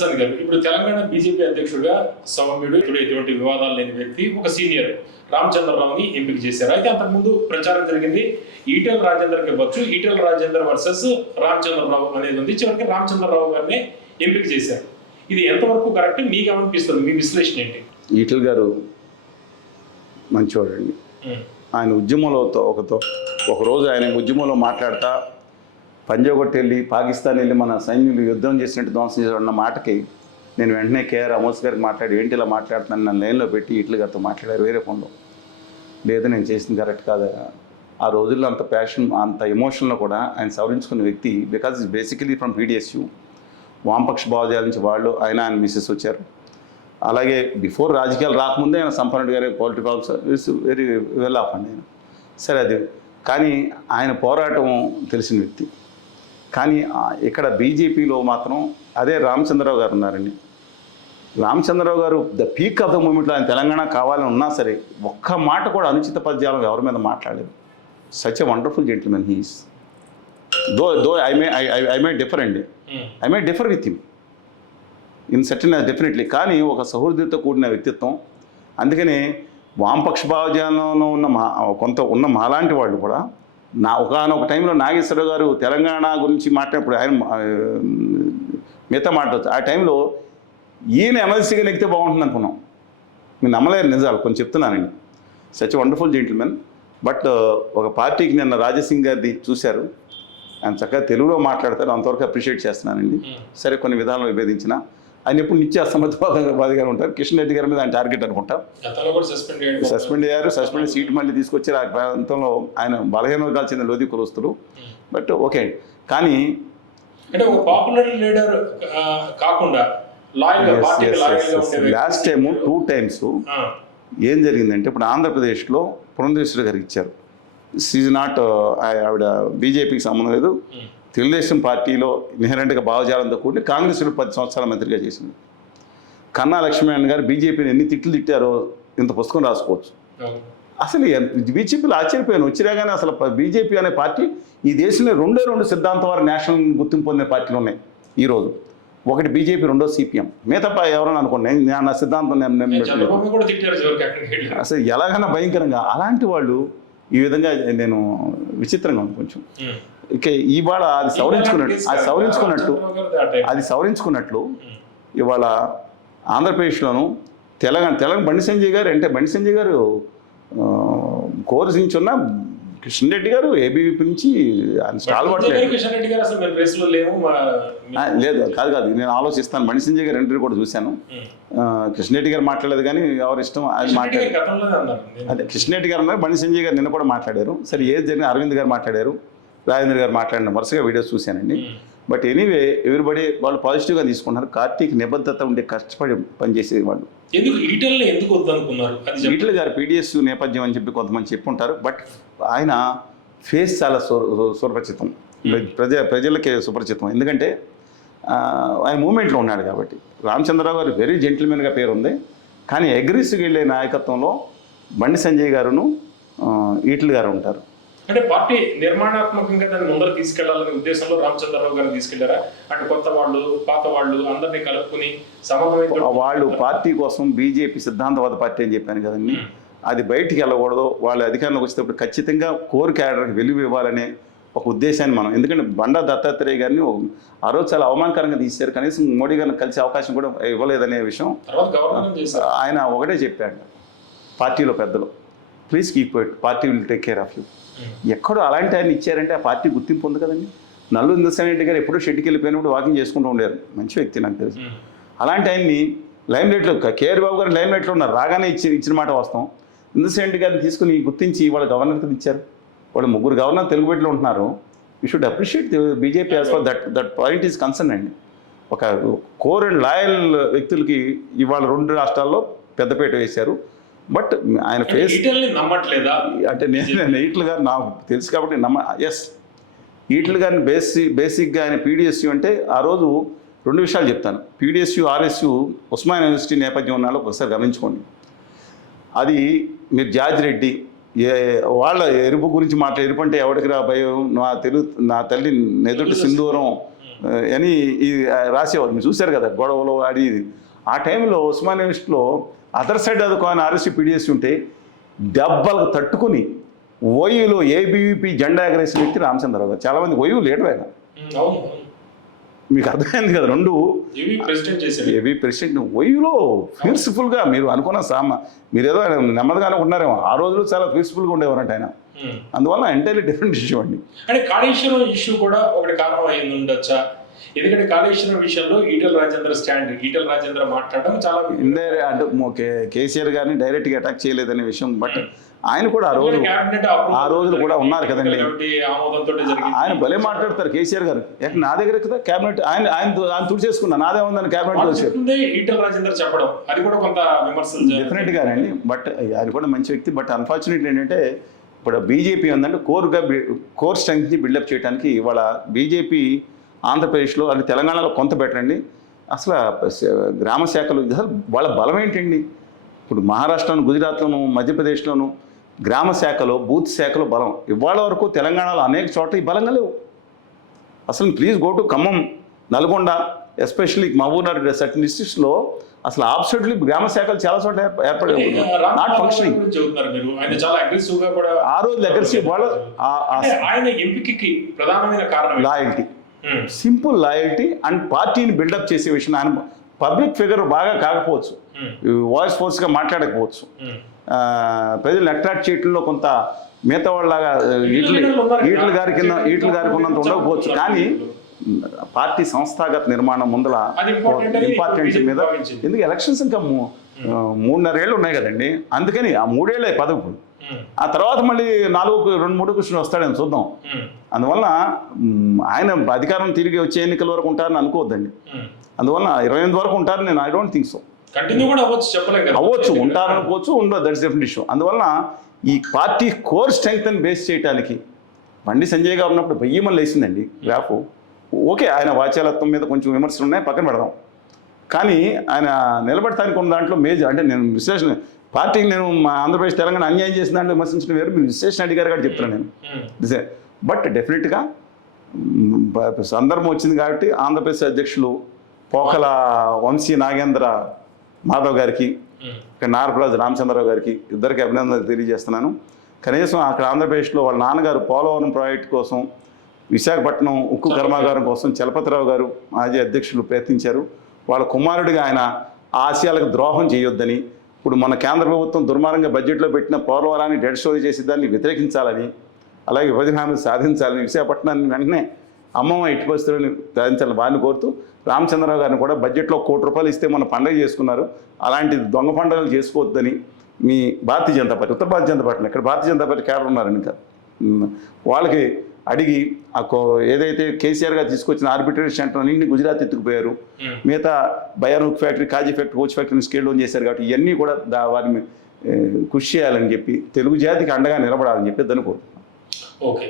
ప్రసాద్ గారు. ఇప్పుడు తెలంగాణ బీజేపీ అధ్యక్షుడిగా సౌమ్యుడు ఇప్పుడు ఎటువంటి వివాదాలు లేని వ్యక్తి ఒక సీనియర్ రామచంద్రరావుని ఎంపిక చేశారు. అయితే అంతకుముందు ప్రచారం జరిగింది. ఈటెల రాజేందర్కి ఇవ్వచ్చు. ఈటెల రాజేందర్ వర్సెస్ రామచంద్రరావు అనేది ఉంది. చివరికి రామచంద్రరావు గారిని ఎంపిక చేశారు. ఇది ఎంతవరకు కరెక్ట్? మీకు ఏమనిపిస్తుంది? మీ విశ్లేషణ ఏంటి? ఈటల్ గారు మంచివాడండి. ఆయన ఉద్యమంలో ఒకతో ఒకరోజు ఆయన ఉద్యమంలో మాట్లాడతా పంజాగొట్టి వెళ్ళి పాకిస్తాన్ వెళ్ళి మన సైన్యులు యుద్ధం చేసినట్టు ధ్వంసం చేసిన మాటకి నేను వెంటనే కేఆర్ అమోస్ గారికి మాట్లాడి ఏంటి ఇలా మాట్లాడుతున్నాను నన్ను లైన్లో పెట్టి ఇట్లు గారితో మాట్లాడారు వేరే ఫోన్లో. లేదు నేను చేసింది కరెక్ట్ కాదు ఆ రోజుల్లో అంత ప్యాషన్ అంత ఎమోషన్లో కూడా ఆయన సవరించుకున్న వ్యక్తి because is basically from PDSU వామపక్ష భావజాల నుంచి వాళ్ళు ఆయన ఆయన మిస్సెస్ వచ్చారు. అలాగే బిఫోర్ రాజకీయాలు రాకముందే ఆయన సంపన్నుడు గారి political officer is very well off అండి ఆయన. సరే అది కానీ ఆయన పోరాటం తెలిసిన వ్యక్తి. కానీ ఇక్కడ బీజేపీలో మాత్రం అదే రామచంద్రరావు గారు ఉన్నారండి. రామచంద్రరావు గారు ద పీక్ ఆఫ్ ద మూమెంట్లో ఆయన తెలంగాణ కావాలని ఉన్నా సరే ఒక్క మాట కూడా అనుచిత పద్యాలు ఎవరి మీద మాట్లాడలేదు. Such a wonderful gentleman he's though though I may I may differ అండి. I may differ with him in certain definitely కానీ ఒక సహృదయతో కూడిన వ్యక్తిత్వం. అందుకని వామపక్ష భావజాలంలో ఉన్న మా కొంత ఉన్న మాలాంటి వాళ్ళు కూడా నా ఒకనొక టైంలో నాగేశ్వరరావు గారు తెలంగాణ గురించి మాట్లాడినప్పుడు ఆయన మిగతా మాట్లాడచ్చు. ఆ టైంలో ఈయన ఎమ్మెల్సీగా నెక్కితే బాగుంటుంది అనుకున్నాం. మీరు నమ్మలేరు నిజాలు కొంచెం చెప్తున్నానండి. Such wonderful gentlemen. బట్ ఒక పార్టీకి నిన్న రాజసింగ్ గారిది చూశారు. ఆయన చక్కగా తెలుగులో మాట్లాడతారు. అంతవరకు అప్రిషియేట్ చేస్తున్నానండి. సరే కొన్ని విధాలు విభేదించిన ఆయన ఎప్పుడు నిత్య అసమర్థవాదిగా ఉంటారు. కిషన్ రెడ్డి గారి మీద ఆయన టార్గెట్ అనుకుంటా. సస్పెండ్ అయ్యారు. సస్పెండ్ సీట్ మళ్ళీ తీసుకొచ్చి ఆ ప్రాంతంలో ఆయన బలహీన వర్గాలు చెందిన లోధి కురుస్తులు బట్ ఓకే. కానీ అంటే ఒక పాపులర్ లీడర్ కాకుండా. లాస్ట్ టైం టూ టైమ్స్ ఏం జరిగిందంటే ఇప్పుడు ఆంధ్రప్రదేశ్లో పురంధేశ్వరి గారికి ఇచ్చారు. ఈజ్ నాట్ ఆవిడ బీజేపీకి సంబంధం లేదు. తెలుగుదేశం పార్టీలో ఇన్హరెంట్గా భావజాలంతో కూడి కాంగ్రెస్లో పది సంవత్సరాల మంత్రిగా చేసింది. కన్నా లక్ష్మీనారాయణ గారు బీజేపీని ఎన్ని తిట్లు తిట్టారో ఇంత పుస్తకం రాసుకోవచ్చు. అసలు బీజేపీలో ఆశ్చర్యపోయాను. వచ్చినా కానీ అసలు బీజేపీ అనే పార్టీ ఈ దేశంలో రెండే రెండు సిద్ధాంతం వారు నేషనల్ గుర్తింపు పొందిన పార్టీలు ఉన్నాయి ఈరోజు ఒకటి బీజేపీ రెండో సిపిఎం. మిగతా ఎవరైనా అనుకోండి నేను- నా సిద్ధాంతం అసలు ఎలాగైనా భయంకరంగా అలాంటి వాళ్ళు ఈ విధంగా నేను విచిత్రంగా ఉంది కొంచెం. ఇక ఇవాళ అది సవరించుకున్నట్టు అది సవరించుకున్నట్టు. అది సవరించుకున్నట్లు. ఇవాళ ఆంధ్రప్రదేశ్లోను తెలంగాణ తెలంగాణ బండి సంజయ్ గారు అంటే బండి సంజయ్ గారు నుంచి ఉన్న కిషన్ రెడ్డి గారు ఏబీవీపీ నుంచి ఆయన స్టాల్ కిషన్ లేదు కాదు కాదు నేను ఆలోచిస్తాను. బండి సంజయ్ గారు ఇంటర్వ్యూ కూడా చూశాను. కిషన్ రెడ్డి గారు మాట్లాడలేదు కానీ ఎవరి ఇష్టం అది కిషన్ మాట్లాడారు. అన్నారు. అదే కృష్ణ రెడ్డి గారు ఉన్నారు బండి సంజయ్ గారు నిన్న కూడా మాట్లాడారు. సరే ఏది జరిగిన అరవింద్ గారు మాట్లాడారు. రాజేంద్ర గారు మాట్లాడిన వరుసగా వీడియోస్ చూశానండి. బట్ ఎనీవే ఎవరిబడి వాళ్ళు పాజిటివ్గా తీసుకుంటున్నారు. కార్తీక్ నిబద్ధత ఉండే కష్టపడి పనిచేసే వాళ్ళు ఎందుకు? వద్దనుకున్నారు. ఈటల గారు పీడిఎస్ నేపథ్యం అని చెప్పి కొంతమంది చెప్పుంటారు. బట్ ఆయన ఫేస్ చాలా సుపరిచితం. ప్రజ ప్రజలకే సుపరిచితం. ఎందుకంటే ఆయన మూమెంట్లో ఉన్నాడు కాబట్టి. రామచంద్రరావు గారు వెరీ జెంటిల్మెన్గా పేరు ఉంది కానీ అగ్రెసివ్గా వెళ్ళే నాయకత్వంలో బండి సంజయ్ గారును ఈటల గారు ఉంటారు. అంటే పార్టీ నిర్మాణాత్మకంగా దాన్ని ముందర తీసుకెళ్ళాలనే ఉద్దేశంలో రామచంద్రరావు గారు తీసుకెళ్ళారా? అంటే కొత్త వాళ్ళు పాత వాళ్ళు అందరినీ కలుపుకుని సమన్వయంతో వాళ్ళు పార్టీ కోసం బీజేపీ సిద్ధాంతవాద పార్టీ అని చెప్పాను కదండి. అది బయటికి వెళ్ళకూడదు. వాళ్ళు అధికారంలోకి వచ్చేటప్పుడు ఖచ్చితంగా కోర్ క్యాడర్కి వెలుగు ఇవ్వాలనే ఒక ఉద్దేశాన్ని మనం. ఎందుకంటే బండా దత్తాత్రేయ గారిని ఆ రోజు చాలా అవమానకరంగా తీశారు. కనీసం మోడీ గారిని కలిసే అవకాశం కూడా ఇవ్వలేదనే విషయం ఆయన ఒకటే చెప్పాడు. పార్టీలో పెద్దలు. Please keep it. Party will take care of you. ఎక్కడో అలాంటి ఆయన ఇచ్చారంటే ఆ పార్టీ గుర్తింపు ఉంది కదండి. నల్లు ఇంద్రసేనరెడ్డి గారు ఎప్పుడూ షెడ్కి వెళ్ళిపోయినప్పుడు వాకింగ్ చేసుకుంటూ ఉండేవారు. మంచి వ్యక్తి నాకు తెలుసు. ఉమ్. అలాంటి ఆయన్ని లైమ్ లైట్లో కేఆర్ బాబు గారు లైమ్ లైట్లో ఉన్నారు రాగానే ఇచ్చి ఇచ్చిన మాట వస్తాం ఇంద్రసేన్ గారిని తీసుకుని గుర్తించి వాళ్ళ గవర్నర్ కింద ఇచ్చారు. వాళ్ళు ముగ్గురు గవర్నర్ తెలుగు బిడ్డలు ఉంటున్నారు. You should appreciate BJP as far that that point is concern అండి. ఒక కోర్ అండ్ లాయల్ వ్యక్తులకి ఇవాళ రెండు రాష్ట్రాల్లో పెద్దపేట వేశారు. బట్ ఆయన ఫేస్ నమ్మట్లేదా? అంటే నేను ఈటలు గారు నాకు తెలుసు కాబట్టి నమ్మ ఎస్ ఈటలు గారిని బేసిక్ బేసిక్గా ఆయన పీడిఎస్యు అంటే ఆ రోజు రెండు విషయాలు చెప్తాను. పీడిఎస్యు ఆర్ఎస్యు ఉస్మాన్ యూనివర్సిటీ నేపథ్యం ఉన్నాలో ఒకసారి గమనించుకోండి. అది మీరు జార్జ్ రెడ్డి ఏ వాళ్ళ ఎరుపు గురించి మాట్లా ఎరుపు అంటే ఎవరికి రా భయం? నా తెలుగు నా తల్లి నెదుటి సింధూరం అని ఇది రాసేవారు మీరు చూశారు కదా గొడవలు అది ఇది. ఆ టైంలో ఉస్మానియా యూనివర్సిటీలో అదర్ సైడ్ అదుకోని ఆర్ఎస్సీ పీడిఎస్ ఉంటే దెబ్బలకు తట్టుకుని ఓయూలో ఏబీవీపీ జెండా ఎగరేసిన వ్యక్తి రామచంద్రరావు గారు. చాలామంది ఓయూ లీడర్ ఆయన. మీకు అర్థమైంది కదా రెండు ఏబీ ప్రెసిడెంట్ ఓయూలో ఫీర్స్ఫుల్గా మీరు అనుకున్న సామ మీరు ఏదో నెమ్మదిగానే ఉన్నారేమో ఆ రోజులు చాలా పీస్ఫుల్గా ఉండేవారంట ఆయన. అందువల్ల ఎంటైర్లీ డిఫరెంట్ ఇష్యూ అండి. అంటే కాళేశ్వరం ఇష్యూ కూడా ఒకటి కారణం అయింది ఉండొచ్చా? ఎందుకంటే కాళేశ్వరం విషయంలో ఈటల రాజేంద్ర స్టాండ్ ఈటల రాజేంద్ర మాట్లాడడం చాలా అంటే కేసీఆర్ గారిని డైరెక్ట్గా అటాక్ చేయలేదనే విషయం బట్ ఆయన కూడా ఆ రోజు ఆ రోజులు కూడా ఉన్నారు కదండి. ఆయన భలే మాట్లాడతారు కేసీఆర్ గారు. నా దగ్గర కదా క్యాబినెట్ ఆయన ఆయన ఆయన తుడిచేసుకున్నా నాదే ఉందని చెప్తుందే ఈటల రాజేంద్ర చెప్పడం. అది కూడా కొంత విమర్శలు డెఫినెట్ గానండి బట్ ఆయన కూడా మంచి వ్యక్తి బట్ అన్ఫార్చునేట్ ఏంటంటే ఇప్పుడు బీజేపీ ఉందంటే కోర్గా కోర్ స్ట్రెంగ్త్ని బిల్డప్ చేయడానికి ఇవాళ బీజేపీ ఆంధ్రప్రదేశ్లో అంటే తెలంగాణలో కొంత బెటరండి అసలు స- గ్రామ శాఖలు అసలు వాళ్ళ బలం ఏంటండి? ఇప్పుడు మహారాష్ట్రలోను గుజరాత్లోను మధ్యప్రదేశ్లోను గ్రామ శాఖలో బూత్ శాఖలో బలం. ఇవాళ వరకు తెలంగాణలో అనేక చోట్ల ఈ బలంగా లేవు. అసలు please go to Khammam Nalgonda especially Mahabubnagar certain డిస్ట్రిక్ట్స్లో అసలు ఆబ్సెట్లీ గ్రామ శాఖలు చాలా చోట్ల ఏర్ప- ఏర్పడి నాట్ ఫంక్షనింగ్ ఆ రోజు అగ్రెసివ్ వాళ్ళ అంటే ఆయన ఎంపికకి ప్రధానమైన కారణం ఏంటి? లాయల్టీ సింపుల్ లాయల్టీ అండ్ పార్టీని బిల్డప్ చేసే విషయం ఆయన పబ్లిక్ ఫిగర్ బాగా కాకపోవచ్చు. వాయిస్ ఫోర్స్గా మాట్లాడకపోవచ్చు. ఆ, ప్రజలు అట్రాక్ట్ చేయడంలో కొంత మిగతా వాళ్ళలాగా ఈట్ల లీడర్లు ఉన్నారు కదా. ఈట్ల గారికి ఈట్ల గారికి ఉన్నంత ఉండకపోవచ్చు. కానీ పార్టీ సంస్థాగత నిర్మాణం ముందల ఇంపార్టెన్స్ మీద. ఎందుకు ఎలక్షన్స్ ఇంకా మూ- ఆ, మూడున్నరేళ్ళు ఉన్నాయి కదండి. అందుకని ఆ మూడేళ్ళే పదవి ఆ తర్వాత మళ్ళీ నాలుగు రెండు మూడు క్వశ్చన్ వస్తాడని చూద్దాం. అందువల్ల ఆయన అధికారం తిరిగి వచ్చే ఎన్నికల వరకు ఉంటారని అనుకోవద్దండి. అందువల్ల ఇరవై ఎనిమిది వరకు ఉంటారని నేను I don't think so continue కూడా అవ్వచ్చు చెప్పలేం కదా. అవ్వచ్చు ఉంటారనుకోవచ్చు ఉండదు. దట్స్ డెఫినెట్ ఇష్యూ అందువల్ల ఈ పార్టీ కోర్ స్ట్రెంగ్త్ అని బేస్ చేయడానికి బండి సంజయ్ గారు ఉన్నప్పుడు వెయ్యి లేసిందండి గ్రాఫ్. ఓకే ఆయన వాచాలత్వం మీద కొంచెం విమర్శలు ఉన్నాయి పక్కన పెడదాం. కానీ ఆయన నిలబడటానికి ఉన్న దాంట్లో మేజర్ అంటే నేను విశ్లేషణ పార్టీకి నేను మా ఆంధ్రప్రదేశ్ తెలంగాణ అన్యాయం చేసిన దాంట్లో విమర్శించిన వేరు మీరు విశ్లేషణ అడిగారు కాబట్టి చెప్తున్నాను నేను. ఉమ్, బట్ డెఫినెట్గా సందర్భం వచ్చింది కాబట్టి ఆంధ్రప్రదేశ్ అధ్యక్షులు పోకల వంశీ నాగేంద్ర మాధవ్ గారికి నారపరాజు రామచంద్రరావు గారికి ఇద్దరికి అభినందనలు తెలియజేస్తున్నాను. కనీసం అక్కడ ఆంధ్రప్రదేశ్లో వాళ్ళ నాన్నగారు పోలవరం ప్రాజెక్ట్ కోసం విశాఖపట్నం ఉక్కు కర్మాగారం కోసం చలపతిరావు గారు మాజీ అధ్యక్షులు ప్రయత్నించారు. వాళ్ళ కుమారుడిగా ఆయన ఆశయాలకు ద్రోహం చేయొద్దని ఇప్పుడు మన కేంద్ర ప్రభుత్వం దుర్మార్గంగా బడ్జెట్లో పెట్టిన పోలవరాన్ని డెడ్ స్టోరీ చేసి దాన్ని వ్యతిరేకించాలని అలాగే విభజన హామీలు సాధించాలని విశాఖపట్నాన్ని వెంటనే అమ్మమ్మ ఇటు పరిస్థితులను సాధించాలని వారిని కోరుతూ రామచంద్రరావు గారిని కూడా బడ్జెట్లో కోటి రూపాయలు ఇస్తే మన పండుగ చేసుకున్నారు. అలాంటి దొంగ పండుగలు చేసుకోవద్దని మీ భారతీయ జనతా పార్టీ ఉత్తర భారతీయ జనతా పార్టీ ఇక్కడ భారతీయ జనతా పార్టీ క్యాడర్ ఉన్నారు ఇంకా. వాళ్ళకి అడిగి ఆ కో- ఏదైతే కేసీఆర్ గారు తీసుకొచ్చిన ఆర్బిట్రేషన్ సెంటర్ అన్ని గుజరాత్ ఎత్తుకుపోయారు. మిగతా బయానుక్ ఫ్యాక్టరీ కాజీ ఫ్యాక్టరీ కోచ్ ఫ్యాక్టరీని స్కేల్ డౌన్ చేశారు కాబట్టి ఇవన్నీ కూడా దా వారిని కృషి చేయాలని చెప్పి తెలుగు జాతికి అండగా నిలబడాలని చెప్పి దాన్ని కోరుతున్నాను ఓకే.